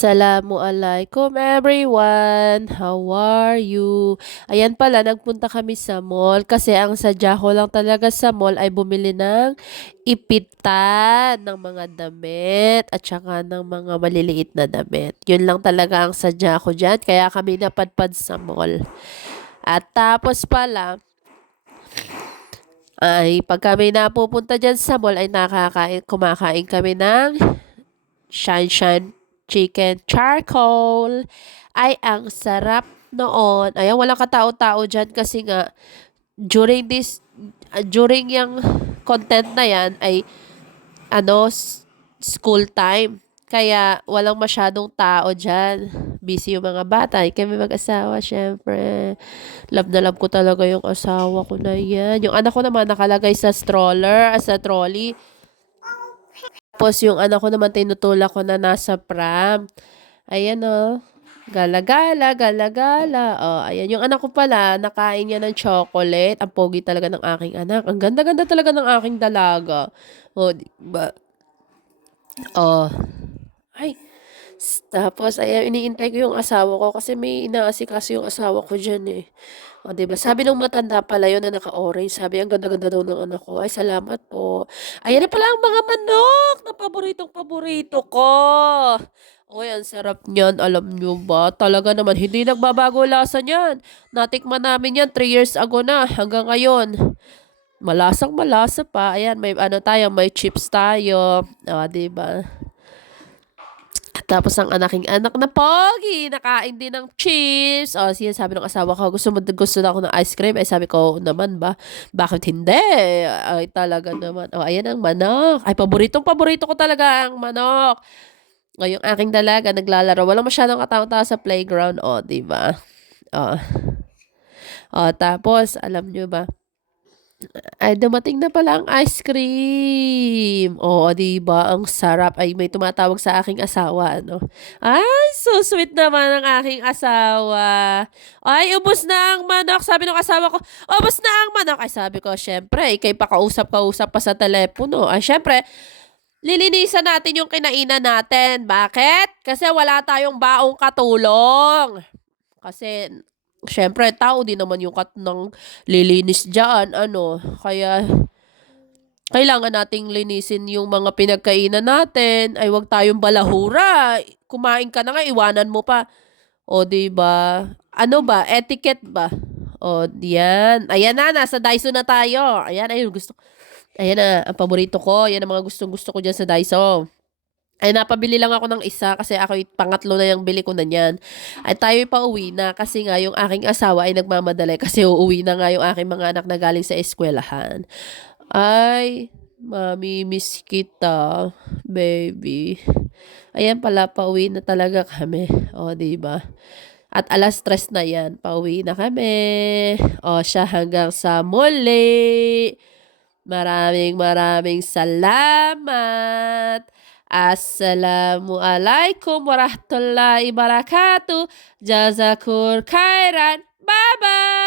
Assalamualaikum everyone! How are you? Ayan pala, nagpunta kami sa mall kasi ang sadya ko lang talaga sa mall ay bumili ng ipitan ng mga damit at saka ng mga maliliit na damit. Yun lang talaga ang sadya ko dyan, kaya kami napadpad sa mall. At tapos pala, ay pag kami napupunta dyan sa mall ay nakakain, kumakain kami ng shine shine chicken charcoal. Ay, ang sarap noon. Ayan, walang katao-tao dyan kasi nga, during this, during yung content na yan ay, ano, school time. Kaya, walang masyadong tao dyan. Busy yung mga bata. Ay, kami mag-asawa, syempre. Love na love ko talaga yung asawa ko na yan. Yung anak ko naman nakalagay sa stroller, ah, sa trolley. Tapos yung anak ko naman tinutulak ko na nasa pram. Ayan o. Gala-gala, gala-gala. Oh, ayan. Yung anak ko pala, nakain niya ng chocolate. Ang pogi talaga ng aking anak. Ang ganda-ganda talaga ng aking dalaga. Oh, di ba? Oh. Ay. Tapos, ayan, iniintay ko yung asawa ko kasi may inaasikaso yung asawa ko dyan eh. O, diba? Sabi nung matanda pala yun na naka-orange. Sabi, ang ganda-ganda daw ng anak ko. Ay, salamat po. Ayan na pala ang mga manok na paboritong paborito ko. Uy, ang sarap niyan. Alam nyo ba? Talaga naman, hindi nagbabago lasa niyan. Natikman namin yan 3 years ago na hanggang ngayon. Malasang malasa pa. Ayan, may ano tayo, may chips tayo. O, diba? Tapos ang anaking anak na pogi, nakain din ng chips. O, siya sabi ng asawa ko, gusto mo gusto na ako ng ice cream. Ay sabi ko, "Oo naman ba? Bakit hindi? Ay talaga naman. O, ayan ang manok. Ay, paboritong paborito ko talaga ang manok. O, yung aking dalaga, naglalaro. Walang masyadong katao-tao sa playground. O, di ba? O. O, tapos, alam nyo ba? Ay, dumating na pala ang ice cream. Oo, 'di ba? Ang sarap. Ay, may tumatawag sa aking asawa, ano. Ay, so sweet naman ang aking asawa. Ay, ubos na ang manok. Sabi ng asawa ko, ubos na ang manok. Ay, sabi ko, syempre, ikay pa kausap-kausap pa sa telepono. Ay, syempre, lilinisan natin yung kinainan natin. Bakit? Kasi wala tayong baong katulong. Kasi, syempre, tao din naman yung kat ng lilinis dyan, ano. Kaya, kailangan nating linisin yung mga pinagkainan natin. Ay, wag tayong balahura. Kumain ka na nga, iwanan mo pa. O, di ba? Ano ba? Etiquette ba? O, diyan. Ayan na, nasa Daiso na tayo. Ayan, ayun, gusto. Ayan na, ang paborito ko. Yan ang mga gustong-gusto ko dyan sa Daiso. Ay, napabili lang ako ng isa kasi ako pangatlo na yung bili ko na niyan. Ay, tayo pa uwi na kasi nga yung aking asawa ay nagmamadali kasi uuwi na nga yung aking mga anak na galing sa eskwelahan. Ay, mami, miss kita, baby. Ayan pala, pauwi na talaga kami. O, di ba? At alas tres na yan, pauwi na kami. O, siya hanggang sa muli. Maraming maraming salamat. Assalamualaikum warahmatullahi wabarakatuh. Jazakur khairan. Bye-bye.